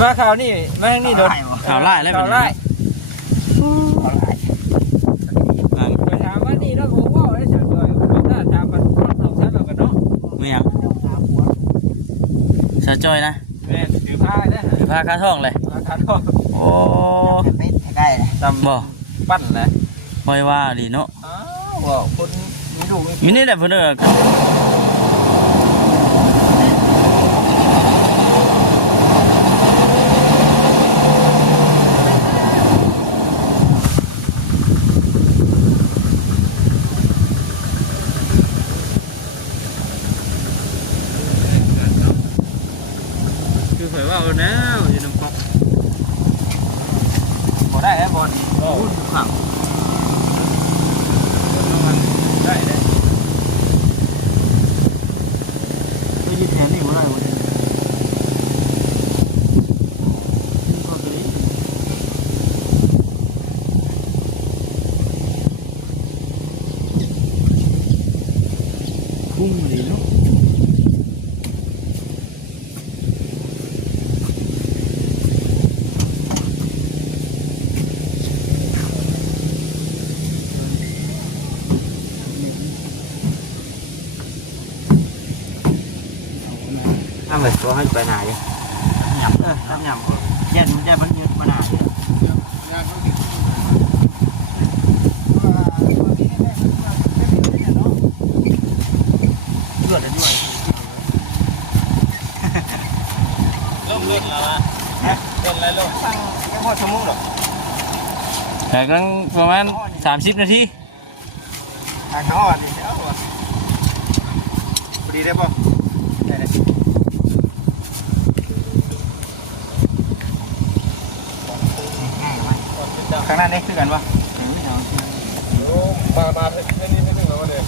มาข่าวนี่มาทางนี่โดนข่าวไล่แล้วเป็ข่านวไล่อ่าไปถามว่านี่แล้วผมว่าได้เฉยเลยผมน่าถามมันมันเอาใช้แบบกันเนาะไม่ยังสะจอยนะแม่ถือผ้าได้หรือผ้าคาท่องเลยราคาทองโอ้ได้เลยจบ่ำปั้นนะปล่อยว่าดีเนาะอ้าวว่าคนมีลูกมีมินี่แหละเพิ่นเด้อคือเผยว่าเอาแนวอยู่น้ำก๊อก บ่ได้แล้วบอล พูดข่าว ได้ได้ ไม่ยึดแทนนี่บ่ได้บ่ได้คุ้มดีเนาะ ทำแบบตัวให้ไปไหนหยำเออทำหยำเย็นมันจะมันยืดมานานเลือดด้วยเริ่มเล่นแล้วนะเล่นอะไรลูกตั้งแค่พอชั่วโมงหรอแต่ก็ประมาณ 30 นาทีทางเขาอะดิเอ้าพอดีได้ป่ะได้เลย ข้างหน้านี่คือกันป่ะมามาเล่นนี่นิดนึงแล้วมาเลย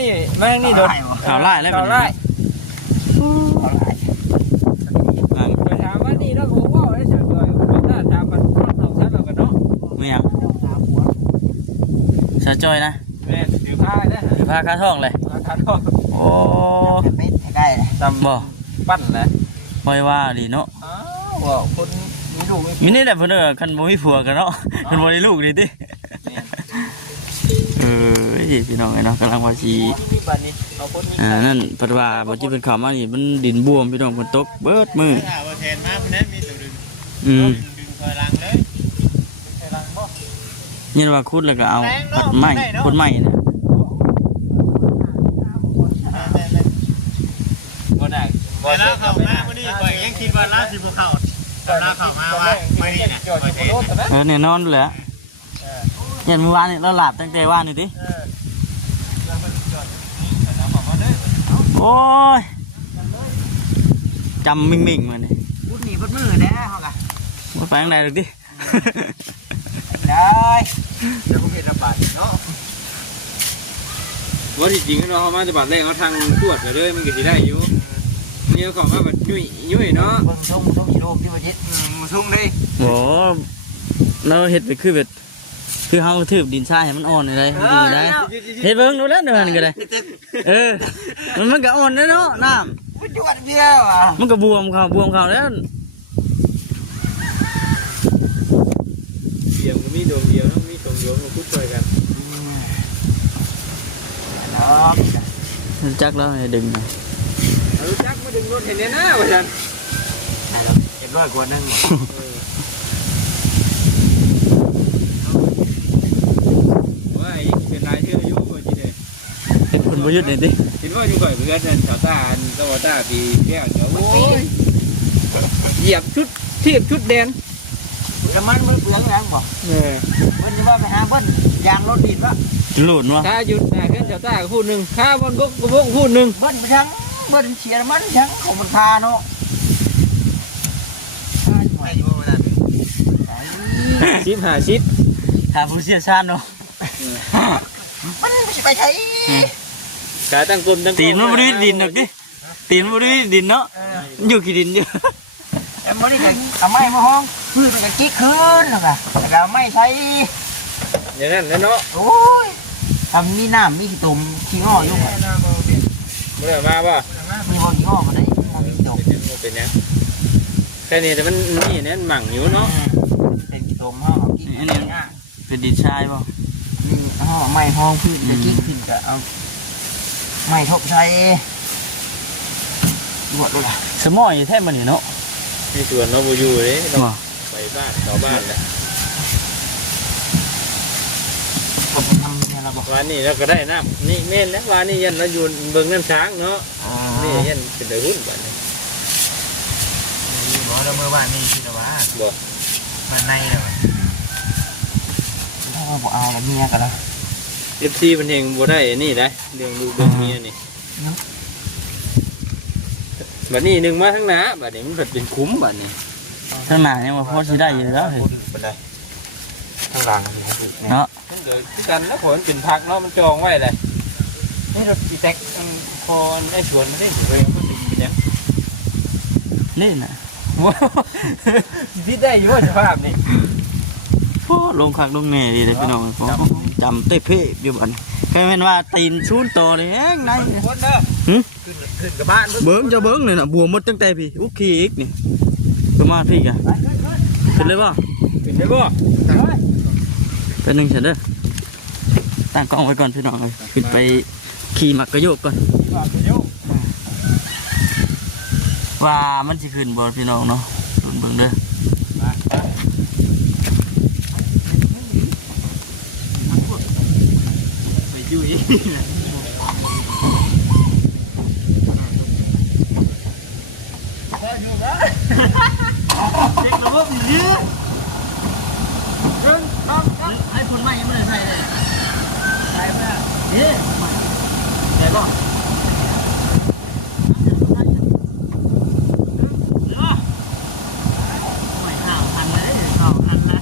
นี่แมาทางนี่โดนข่าวไล่แล้วเป็ข่านวไล่ อ่า ไปถามว่านี่แล้วผมว่าได้เฉยเลยผมน่าถามมันมันเอาใช้แบบกันเนาะ ไม่ยัง สะจอยนะแม่ถือผ้าได้หรือผ้าคาท่องเลยราคาทองโอ้ได้เลยจบ่ำปั้นนะปล่อยว่าดีเนาะอ้าวว่าคนมีลูกมีมินี่แหละเพิ่นเด้อคันบ่มีผัวกันเนาะคันบ่ได้ลูกนี่ติเออพี่น้องไอ้เนาะกำลังว่าสิมีบัตรนี่เอาคนมีอ่านั่นเพิ่นว่าบ่จิเป็นเข้ามานี่มันดินบวมพี่น้องเพิ่นตกเบิดมือถ้าว่าแทนมามันนั้นมีตัวดึงอืม ดึงคอยลังเลย ใช่ลังบ่ ยันว่าคุดแล้วก็เอาปัดไม้คุดไม้นะบ่ได้เวลาเข้ามาวันนี้ข่อยยังคิดว่าลาสิบ่เข้าเวลาเข้ามาว่าไม่นี่นะจอดข่ออยยู่บเทนรถนะเออแน่นอนเลยอะยันเมื่อวานนี่เราหลับตั้งแต่ว่านนี่ติโอ้ยจำมิ่งๆมานี่พุดหนีพุดมือได้เขากะบ่ไปทางใดดอกติได้ เดี๋ยวผมเห็นระบาดเนาะว่าที่จริงเนาะเขามาจะบัดแรกเขาทางตรวจไปเลยมันก็สิได้อยู่เนี่ยของมาแบบยุ่ยยุ่ยเนาะเบิ่งทุ่งทุ่งกิโลที่ว่าจิตมาทุ่งดิโอ้เราเฮ็ดไปคือแบบคือเฮาทืบดินทรายให้มันอ่อนได้มันดีได้เฮ็ดเบิ่งดูแล้วเดี๋ยวมันก็ได้เออมันมันก็อ่อนได้เนาะน้ำมันจวดเดียวอะมันก็บวมเขาบวมเขาแล้ว เดียวก็มีดวงเดียว ต้องมีสองดวงมาพูดคุยกันเนาะจักแล้วให้ดึงหน่อยเอารู้จักมาดึงรถเห็นแน่นะว่าจันเจ็ดร้อยกว่านึงว่าไอ้เป็นรายชื่ออายุคนจีเด้เป็นคนประยุทธ์นี่ดิคิดว่าอยู่ก่อยเพื่อนนั่นชาวตาอันสวัสดิ์ปีแก้วเดี๋ยวโอ้ยเหยียบชุดเทียบชุดแดนกระมันมันเปลืองแรงบ่เออเพิ่น จะว่าไปหาเพิ่นยางรถดีดวะหลุดวะถ้าหยุดหน้าขึ้นชาวตาก็พูดหนึ่งข้าบอลกก็พวกพูดหนึ่งเบิ้ลไปทั้งเบิ้ลเฉียมันทั้งของมันคาเนาะไปอยู่บ่นั่นชิปหาชิปหาผู้เชี่ยวชาญเนาะมันไม่ใช่ไปใช้ขาตั้งกลมตั้งตีนมันบริดินหรอกดิตีนมันบริดินเนาะเอยู่กี่ดินอยู่แต่บ่ได้จะเอาไม้มาห้องพืชมันก็จิกขึ้นแล้วก็แล้วก็เอาไม้ใช้ อย่างนั้นนะเนาะโอ้ยทำมีน้ำมีขี้ตุ่มขี้ง้ออยู่บ่เมื่อมาป่ะมีบ่ขี้ง้อบ่ได้มีขี้ตุ่มเป็นยังแค่นี้แต่มันนี่เนี่ยหมั่งอยู่เนาะเป็นขี้ตุ่มเฮาเอากินอันนี้เป็นดินทรายป่ะนี่เฮาเอาไม้ห้องพืชจะจิกขึ้นก็เอาไม้ทบใช้บวชด้วยล่ะสมอยแท้มันนี่เนาะที่สวนเราบ่อยู่เลยเราว่าไปบ้านต่อบ้านแหละ ผมทำเนี่ยเราบอกวันนี้เราก็ได้น้ำนี่เม่นแล้ววันนี้ยันเราอยู่เบิ่งน้ำช้างเนาะนี่ยันเป็นตะหุ่นบัดนี้บอกเราเมื่อวานนี้คือว่าบ่มันในเลยถ้าเราบอกเอาแล้วเมียกันแล้วเอฟซีมันเองบ่ได้นี่ได้เรื่องลูกเรื่องเมียนี่บัดนี้หนึ่งมาทั้งหน้าบัดนี้มันเกิดเป็นคุ้มบัดนี้ข้างหน้ายังว่าพอสิได้อยู่แล้วเฮ้ยเป็นไร ข้างหลังนี่ครับเนาะมันเกิดคือกันแล้วผลเป็นพักเนาะมันจองไว้เลยนี่รถอีแท็กมันพอไอ้สวนมันได้อยู่เลยมันเป็นอย่างนี้นี่น่ะพิดได้อยู่ว่าสภาพนี่โอ้ลงคักลงแน่ดีเลยพี่น้องผมจำเต้เพ่อยู่บัดนี้แค่เป็นว่าตีนชูนโตเลยแฮงในคนเด้อหึขึ้นขึ้นกับบ้านเบิ้งจะเบิ้งเลยน่ะบวมหมดตั้งแต่พี่อุกขี้อีกนี่ประมาณพี่กะขึ้นเลยป่ะขึ้นได้บ่ เป็นหนึ่งเฉยเด้อตั้งกล้องไว้ก่อนพี่น้องเลยขึ้นไปขี่หมักกระโยกก่อนว่ามันสิขึ้นบ่พี่น้องเนาะลองเบิ่งเด้อไปอยู่อีกเด็กระบบยื้อเรื่องน้องไอ้คนใหม่ยังไม่ได้ใส่เลยใส่ไหม เย้ใส่ป่ะไม่ห่าวพันเลยห่าวพันนะ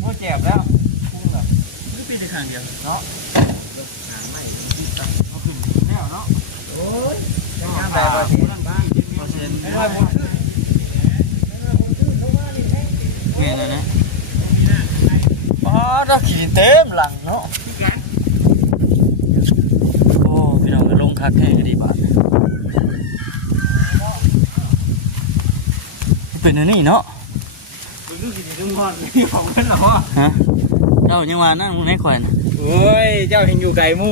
โอ้เจ็บแล้วพุ่งเหรอ นี่ปีจะขังเดียว โอ้ย งานแบบว่าสิ นี่นะนะอ๋อเราขี่เต็มหลังเนาะ โอ้พี่น้องไปลงคักแค่ดีบาทเป็นอันนี้เนาะมึงดูสิทุกคนมีของกันเหรอฮะเจ้ายังว่านั่งในข่อยนะโอ้ย เจ้าเห็นอยู่ไก่มู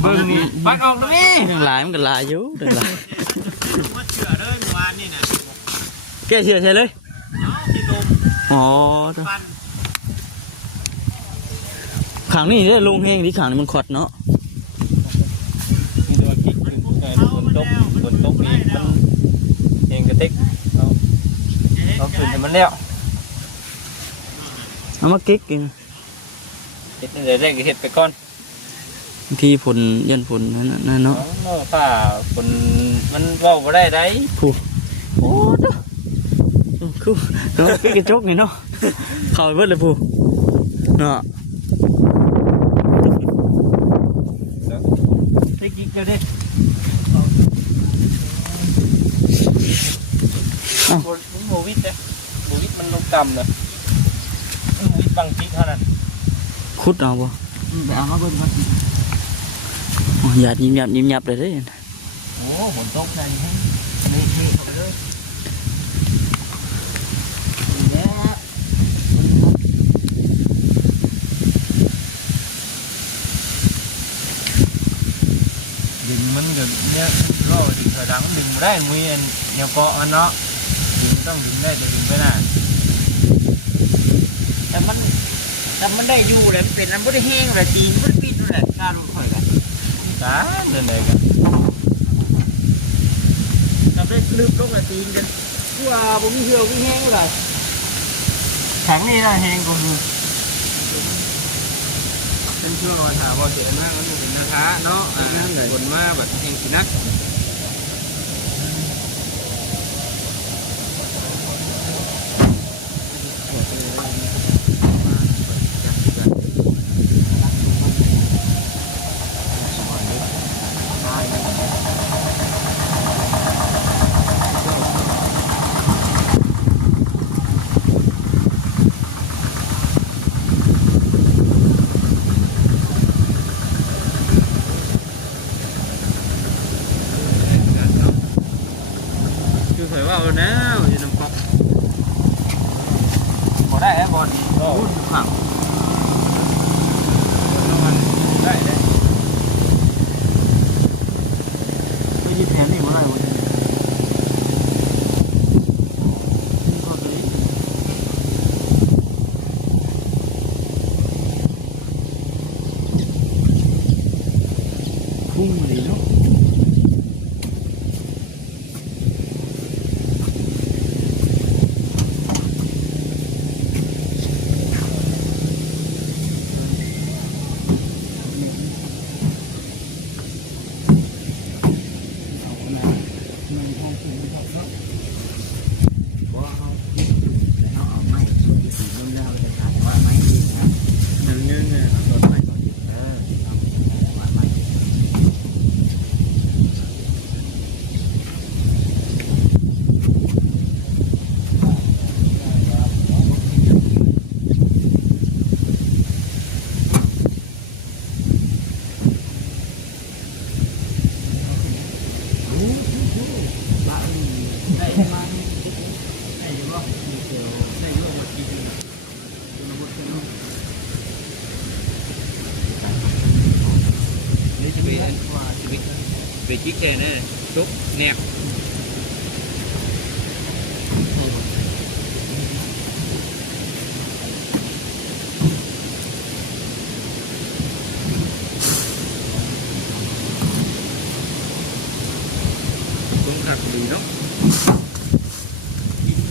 เบิ่งนี่ปัดออกแล้วนี่ยังหลายมันก็หลายอยู่เดี๋ยวหลาย ว่าเชื่อเด้อเมื่อวานนี่นะ แกเชื่อใช่เลยเอาที่ลมอ๋อฟันขังนี่ได้ลงแห้งที่ขังนี่มันขดเนาะมีตัวกิ๊กขึ้นเออฝนตกฝนตกนี่มันเองกระติกเอาเอาขึ้นให้มันแล้วเอามากิ๊กกินเฮ็ดได้ได้ก็เฮ็ดไปก่อนบางทีผลยันผลนั่นน่ะนั่นเนาะเอาเนาะป้าฝนมันเว้าบ่ได้ไดผู้โอ้เด้อ คือเนาะคือกระจกนี่เนาะเข้าไปเบิดเลยผู้เนาะได้กิ๊กก็ได้มันโมวิดเด้โมวิดมันลงต่ำนะมันโมวิดบางกิ๊กเท่านั้นขุดเอาบ่ไปเอามาเบิ่งมาสิโอ้ยหยาดยิ้มยับยิ้มยับเลยเด้โอ้ฝนตกใส่ให้เละเทะเข้าไปเลยนี่แหละ ดึงมันก็เนี่ยล่อดึงถอย หลังดึงบ่ได้มืออันแนวเกาะมันเนาะดึงต้องดึงได้แต่ดึงไม่ได้แต่มันแต่มันได้อยู่เลยเป็นอันบ่ได้แห้งเลยตีนบ่ได้ปิดเลยกล้าลงข่อยกันจ้าเดินไหนกันถ้าได้คลืบลงเลยตีนกันว่าบ่มีเหือมีแห้งเลยแข็งนี่นะเฮงกูคือเป็นช่วงวันหาบ่เสียมากมันเป็นนะคะเนาะอ่าคนมาแบบเฮงสินัก เป็นจิ๊กแค่เนี่ยชุบแนบต้องขัดดีเนาะ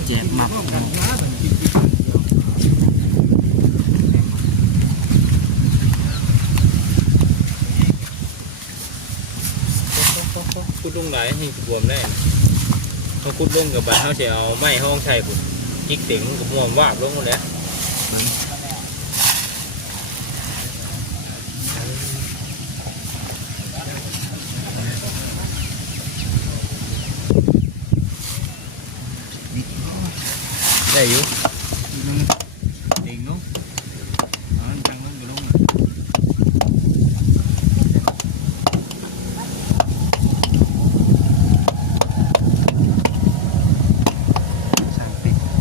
แจกมัก คุดลงไหลให้บวมได้เขา คุดลงกับบ้านเขาจะเอาไม้ห้องไทยผมจิกเต็งกับม่วงวาบลงหมดแล้วได้อยู่เต็งเนาะเอาจังลงไปลง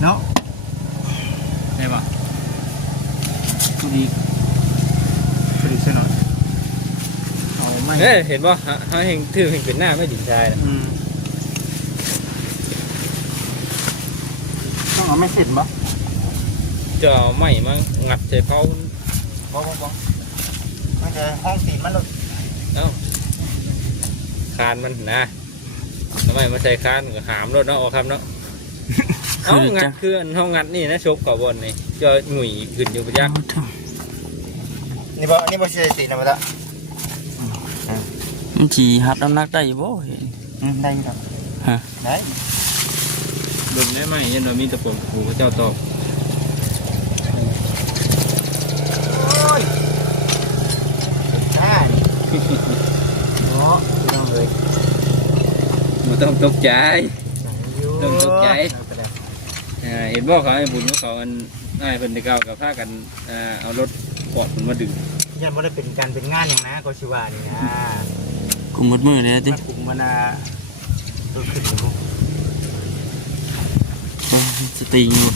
เนาะ ได้ปะ ทุดีทุดีซะหน่อย เอาไม่เฮ้ยเห็นป่ะฮะเห็นถือเห็นเป็นหน้าไม่ดินชายนะอืมต้องเอาไม่เสร็จบ่จะเอาไม้มางัดใส่เผาบ่บ่บ่มันจะห้องตีนมันหลุดเอ้าคานมันนะทำไมมาใส่คานก็หามรถเนาะเอาครับเนาะเอ้างัดคืออันห้องงัดนี่นะชกขอบนนี่จะหนุ่ยขึ้นอยู่ปะยักนี่บ่นี่บ่ใช่ตีนนะบ่ละ มันจีหับน้ำหนักได้อยู่บ่เห็นอืมได้อยู่ครับฮะได้เบิ่งได้ไหมยันเรามีตะปงตะปูพระเจ้าตอกโอ้ยได้เนาะพี่น้องเอ้ยมันต้องตกใจต้องตกใจอ่าเห็นบอกเขาไอ้บุญของเขาอันง่ายเพิ่นได้เก่ากับพากันอ่าเอารถกอดมันมาดึงยันบ่ได้เป็นการเป็นงานอย่างนะก็สิว่านี่นะ กูมืดมือเลยติมากลุ่มมันน่ะตัวขึ้นอยู่บ่สติอยู่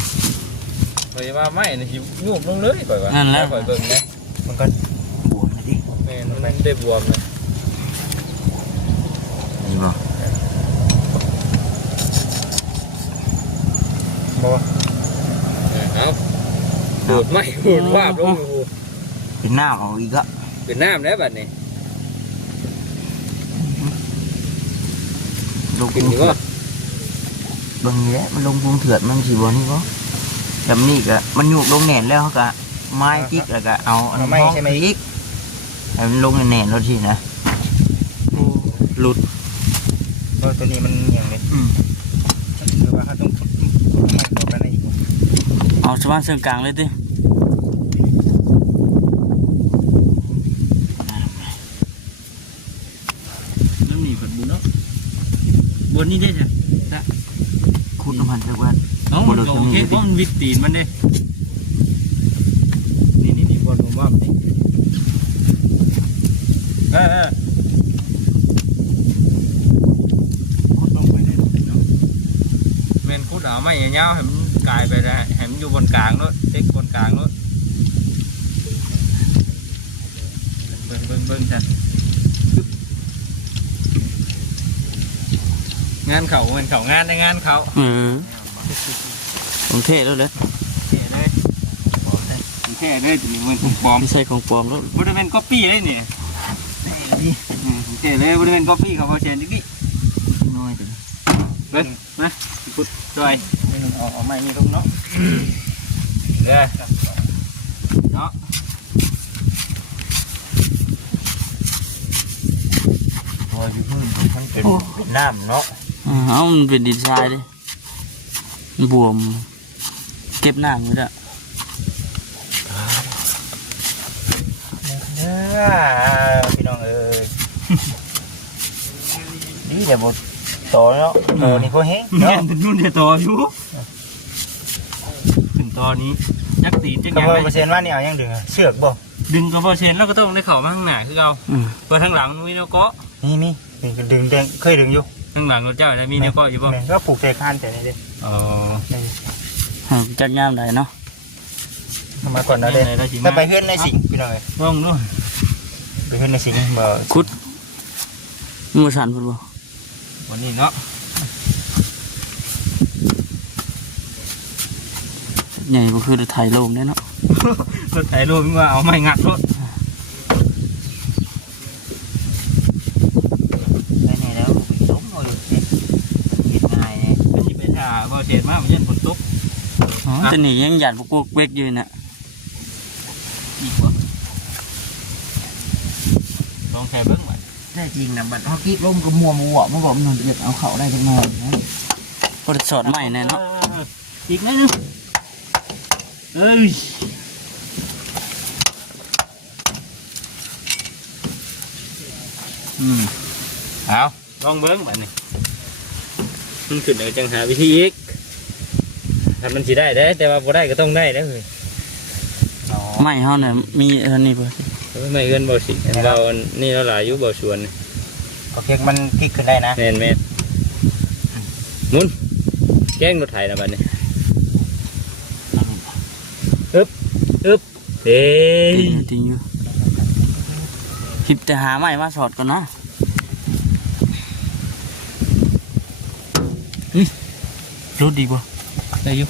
คอยว่าไม่นะหิวงูบลงเลยก่อยว่านั่นแหละคอยเบิ่งนะมันก็บวมนะดิแม่นมันได้บวมนะบ่บ่เอาดูดไม่ดูดวาบลงอยู่เป็นน้ำเอาอีกอะเป็นน้ำแล้วบัดนี้ ลงกินอยู่ว่าบางนี้แหละมันลงพุงเถื่อนมันสิบ่นี่บ่แบบนี้ก็มันยุบลงแหน่นแล้วเขาก็ไม้จิกแล้วก็เอาอันห้องอีกให้มันลงแหน่นๆแล้วทีนะหลุดเพราะตัวนี้มันอย่างนี้อืมหรือว่าเขาต้องไม่ต่อไปในอีกเอาสว่านเชิงกลางเลยติ น้ำหนีผัดบุญเนาะ บนนี่ได้ใช่ขุดน้ำมันสักวันเอ้าบ่มันรู้ก็จะโอมีเคอยู่ดิเพราะมันวิดตีนมันเด้นี่นี่นี่บอลผมว่านี่เออเออขุดลงไปได้เนาะแม่นคุดเอาไม่ยาวๆให้มันกลายไปได้ให้มันอยู่บนกลางเนาะเด็กบนกลางเนาะเบิ่งเบิ่งเบิ่งจ้ะ งานเขางานเขางานในงานเขาอืมผมเท่แล้วเลยแค่เลยแค่เลยตัวนี้มันปลอมไม่ใช่ของปลอมแล้วบริเวณก๊อปปี้เลยนี่อืมแค่เลยบริเวณก๊อปปี้เขาเอาเชนดิกี้น้อยจังเบิ้งมาพุดจอยเอาเอาไม้นี่ลงเนาะเด้อเนาะพออยู่พื้นมันเป็นเป็นน้ำเนาะอ่า เอามันเป็นดินทรายดิมันบวม เก็บน้ำอยู่แล้วเด้อพี่น้องเอ้ยนี่เดี๋ยวบดต่อเนาะเออนี่พอแห้งแม่เนาะนเป็นรุ่นเดียวต่ออยู่ถึงตอนนี้ยักษ์ตีนจังก็ยังบ่ไงเปอร์เซ็นต์ว่านี่เอายังดึงอะเชือกบ่ดึงกับพอเชนแล้วก็ต้องได้เข่ามาข้างหน้าคือเราอืมเปิดข้างหลังมีเนาะเกาะนี่นี่นี่ก็ดึงแดงเคยดึงอยู่ ข้างหลังรถเจ้าได้มีเนาะเกาะอยู่บ่แม่นก็ผูกเสคานแต่นี่เด้อ๋อนี่อ่าจักยามใดเนาะเอามาก่อนเนาะเด้ได้สิถ้ามาไปเฮือนในสิงพี่น้องเอ้ยลองดูไปเฮือนในสิงบ่คุดมือสั่นพุ่นบ่วันนี้เนาะใหญ่บ่คือได้ถ่ายลงได้เนาะรถไถรูปว่าเอาไม้งัดรถ ได้นี่แล้วล้มเลยเฮ็ดเฮ็ดง่ายเลย มันสิไปท่าพอเชนมามันยันฝนตก อ๋อแต่นี่ยังหยาดพวกพวกเวกอยู่น่ะอีกบ่ลองแค่เบิ้งไว้ได้จริงนะบัดเฮากิ๊กลงก็มัวมัวมันบอกมันอยากเอาเข้าได้จังหน่อยนะบ่ได้สอดใหม่แน่เนาะอีกนิดนึงเอ้ยอืมเอาลองเบิ้งบัดนี้มันขึ้นเอาจังหาวิธีอีก ถ้ามันสิได้ได้แต่ว่าบ่ได้ก็ต้องได้นะเฮ้ยใหม่เฮาน่ะมีอันนี้บ่ไม่เอื้อนเบาสิเบานี่เราหลายอยู่เบาชวนนี่ก็เพียงมันคลิกขึ้นได้นะแม่นแม่นหมุนแกล้งรถไถนะบัดนี้อึ๊บอึ๊บเฮ้ยจริงอยู่หิบแต่หาใหม่มาสอดก่อนนะรู้ดีบ่ ได้อยู่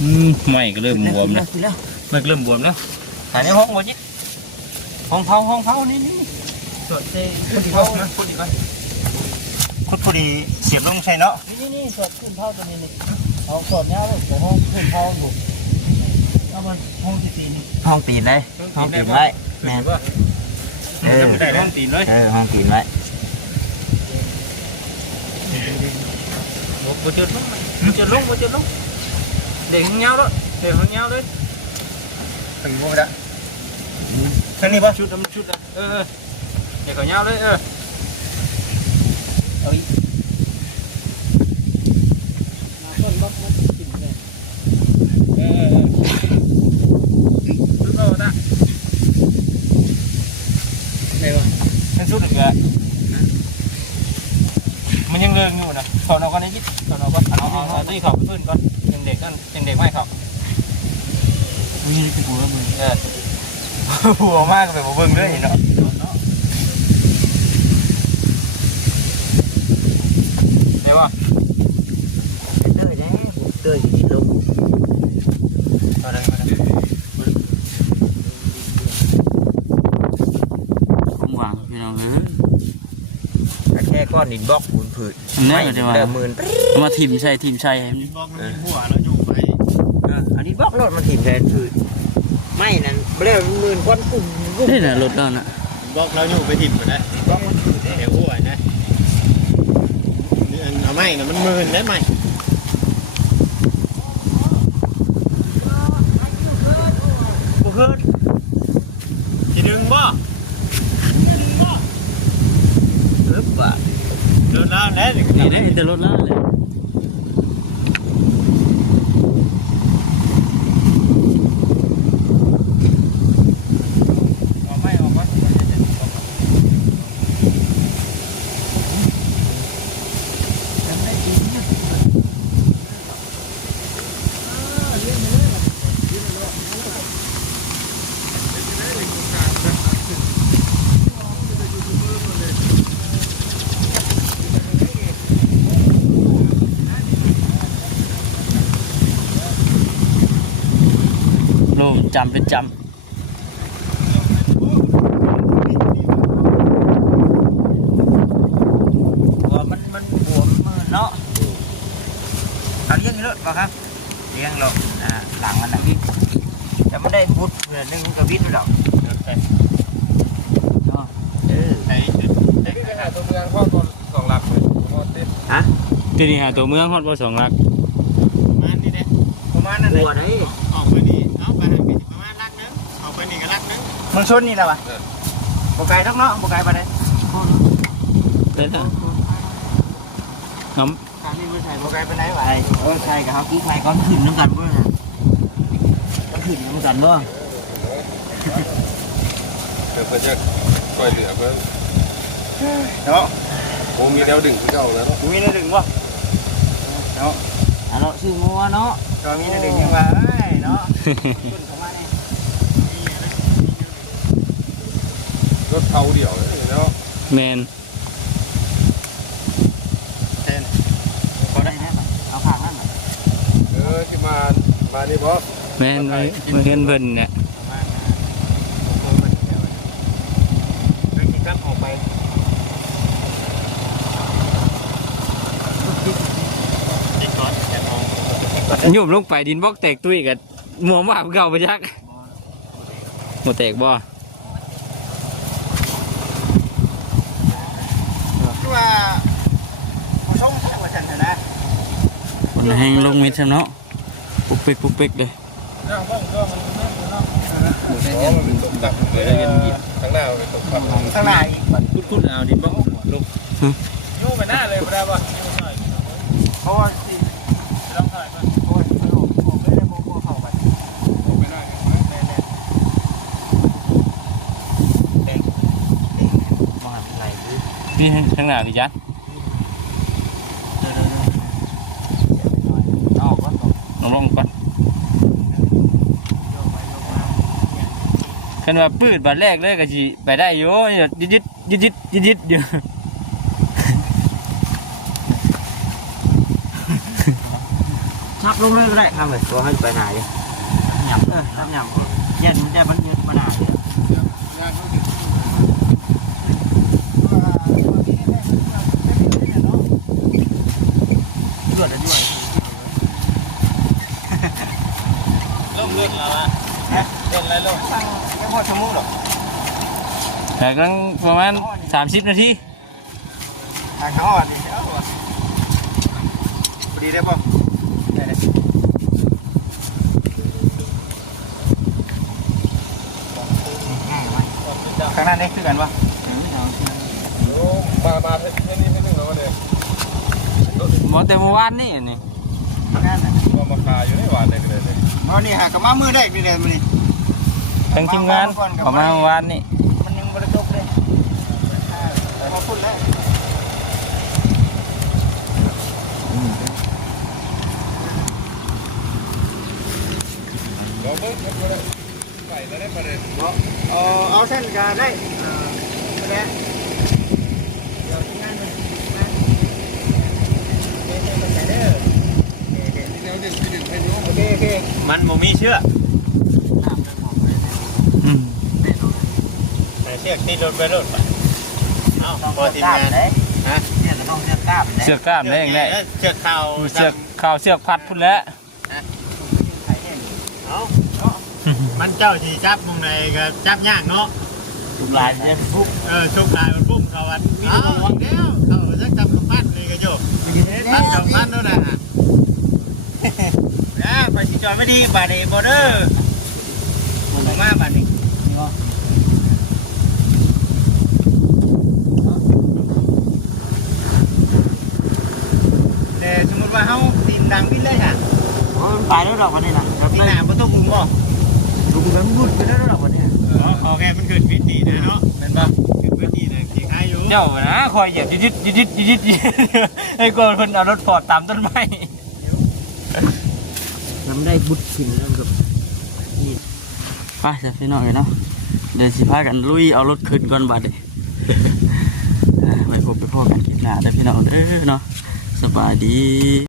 อืมไม่ก็เริ่มบวมแล้วไม่ก็เริ่มบวมแล้วหาในห้องบ่จิห้องเผาห้องเผานี่นี่สดเจพุดเขานะพุดอีกก่อนพุดพอดีเสียบลงใช่เนาะนี่นี่สอดขึ้นเท่าตัวนี้นี่เอาสอดเนี้ยเลยแต่ห้องขึ้นเท่าอยู่เอามันห้องที่ตีนห้องตีนได้ห้องตีนไว้แม่น เออได้ห้องตีนเลยเออห้องตีนไว้ một bữa trượt luôn bữa trượt luôn bữa trượt luôn để hướng nhau đó để hướng nhau đấy ไปบ่ได้ทางนี้บ่ chút đâm chút đó ờ ờ. để khỏi nhau đấy ờ Ôi. Ờ, ทางสุดอีกอะมันยังเรื่องอยู่นะขอเราก็ได้ยิดขอเราก็เอาเอาเอาตีเขาไปพื้นก่อนยังเด็กกันยังเด็กไม่เขามีนี่คือกูแล้วมึงหัวมากแบบบ่เบิ่งเลยเนาะเดี๋ยวว่า เด้อเด้เด้อสิลง อะไรมาได้ คงหวังพี่น้องเอ้ย แค่ ก้อนดินบล็อกปูนผืดอันนี้ก็จะว่า เดิมหมื่นเอามาทิ่มใส่ทิ่มใส่ให้มันดินบอกมันมีหัวแล้วอยู่ไปเอออันนี้บล็อกรถมันถิ่มแทนผืดไม่นั่นบ่ได้หมื่นก้อนปุ่มนี่น่ะรถแล้วน่ะดินบอกเราอยู่ไปถิ่มกันได้บล็อกมันผืดเด้แถวหัวนะนี่อันเอาไม่นะมันมืนได้ไหม บ่คือ ทีดึงบ่ อึบอะ เดินแล้วแล้ว นี่ได้เห็นแต่รถแล้วเลย เอาไม่ออกมา โลจำเป็นจว่ามันมันบวมมือเนาะเอาเลี้ยงเยอะป่ะครับ เลี้ยงหรอกอ่าหลังมันนะพี่แต่ไม่ได้พุดเพื่อนนึงมันก็วิทย์หรอกเออไอ้จุดนี่หาตัวเมืองพ่อตอสองหลักเลยพ่อเต้นำที่นี่หาตัวเมืองฮอดบ่สองหลักประมาณนี้เนี่ยประมาณนั้นเลลัวย มึงชนนี่แหละวะบ่ไกลทักเนาะบ่ไกลไปไหนเด้อน้ำทางนี้ไม่ใช่บ่ไกลไปไหนวะใช่เออใช่กับเขากี้ใครก้อนขึ้นน้ำกันบ่นะก้อนขึ้นน้ำกันบ่เพิ่นจะคอยเหลือเพิ่นเนาะผมมีแนวดึงคือเก่าแล้วเนาะมีในดึงบ่เนาะ อะเนาะชื่องัวเนาะ ก็มีในดึงยังว่าเอ้ยเนาะ รถเผาเดี่ยวเลยเนาะแมนก็ได้นะเอาผักนั่นน่ะเออที่มา มานี่บ่แมนไว้มาเห็นเพิ่นเนี่ยไปกินกับออกไปติดก่อนแต่มองยุบลงไปดินบล็อกแตกตุ้ยกับหมวว่าเก่าไปยักหมดแตกบ่ คือว่าผู้ชมแค่ว่าฉันนะ คนแห้งลงเม็ดซะเนาะปุ๊กเป๊กปุ๊กเป๊กเลยอ๋อมันเป็นตกตักเลยข้างหน้ามันเป็นตกตักข้างหน้าอีกคุดๆเอาดินบล็อกลงยู่ไปหน้าเลยบ่ได้ป่ะเพราะว่าสิลองถ่ายป่ะโอ้ยสนุกผมไม่ได้โมโหเข้าไปไม่ได้บ่หันไหลคือพี่ข้างหน้าพี่จันเด้อๆๆออกก่อน ลองลงก่อนคันว่าปืดบาดแรกเลยก็สิไปได้อยู่ยึดยึดยึดยึดยึดยึดอยู่ชักลงเลยก็ได้ทำเลยตัวให้ไปหนาดิหยับเออทำหยับยันมันจะมันยืดมาหนาดิด้วย ล่มเดแล้วอะเป็นไรลูกสั่พอชั่วโมงหรอกแต่กำลังประมาณ30นาทีทางเขาอะดิเอ้าพอดีได้ป่ะข้างหน้านี่คือกันป่ะมามาเท่นี้ไม่นึงแล้วเนี่ยบ่แต่เมื่อวานนี่นี่ข้านนะก็มาคาอยู่ในวานเลยเลย อ๋อนี่หากับมามือได้นี่เลยมันนี่ทั้งทีมงานเออกมาเมื่อวานนี่มันยังบริจบเลยพอพูดแล้วลองเบิ้งครับบ่ได้ไปแล้วได้ประเด็นเออเอาเส้นก็ได้เออไปแล้วเดี๋ยวที่งานมันงานเดี๋ยวเดี๋ยวไปเด้อ ที่แล้วหนึ่งที่หนึ่งให้โยมโอเคโอเคมันบ่มีเชือกอืมแต่เชือกติดรถไปรถไปเอ้าต้องพอทีมงานเลยฮะเนี่ยก็ต้องเลือกกล้ามเลยเสือกกล้ามได้เองแหละเชือกเข่าเสือกข่าวเสือกพัดพุ่นแล้วเอ้ามันเจ้าที่จับมุมไหนก็จับยากเนาะทุกลายเนี่ยปุ๊บเออชุกลายมันปุ้มเขาวันเอาเดี๋ยวเขาจะจับกำปั้นนี่ก็โยกปั้นกำปั้นนู่นน่ะนะไปสิจ อดไม่ดีบาดนี้บ่เด้อมันออกมาบาดนี้แต่สมมติว่าเฮาตีนดังพินเลยค่ะโอ้ยมันไปแล้วดอกวันนี้นะครัตีนหน้าบ่ต้องคุมบ่ลุงแบบมุดไปแล้วดอกวันนี้เออขอแค่มันขึ้นพินดีนะเนาะเป็นบ่ขึ้นพินดีนะที่ให้อยู่เจ้านะคอยเหยียบยิดยิดยิดยิดยิดยิดไอ้คนคนเอารถฟอร์ดตามต้นไม้ ทำได้บุดสินแล้วกับนี่ไปจะพี่น้องเลยเนาะเดี๋ยวสิพากันลุยเอารถขึ้นก่อนบัดเลยไปพบไปพ่อกันคลิปหน้าได้พี่น้องเด้อเนาะสบายดี